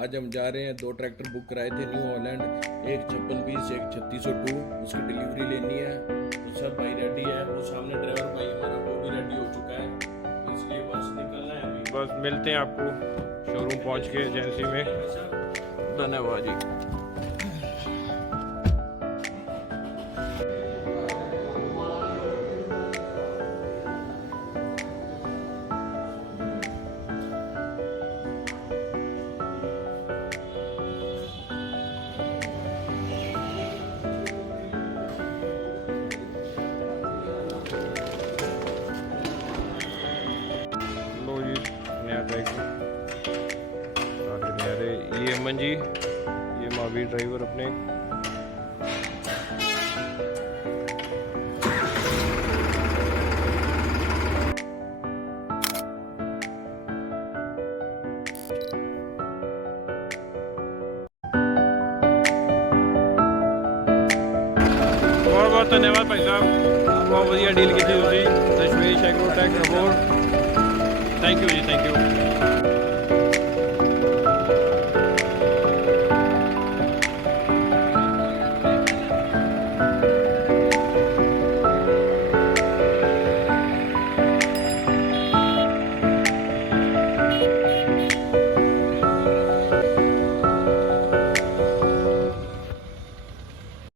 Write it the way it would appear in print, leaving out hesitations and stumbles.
आज हम जा रहे हैं, 2 ट्रैक्टर बुक कराए थे न्यू हॉलैंड, एक 5620 एक 3602, उसकी डिलीवरी लेनी है। तो सब भाई रेडी है, वो सामने ड्राइवर भाई हमारा वो भी रेडी हो चुका है, तो इसलिए बस निकलना है अभी। बस मिलते हैं आपको शोरूम पहुंच के एजेंसी में। धन्यवाद जी। ये अमन जी, ये महावीर ड्राइवर अपने। बहुत बहुत धन्यवाद भाई साहब, बहुत बढ़िया डील की थी। दशमेश एग्रोटेक रबोर, thank you ji, thank you.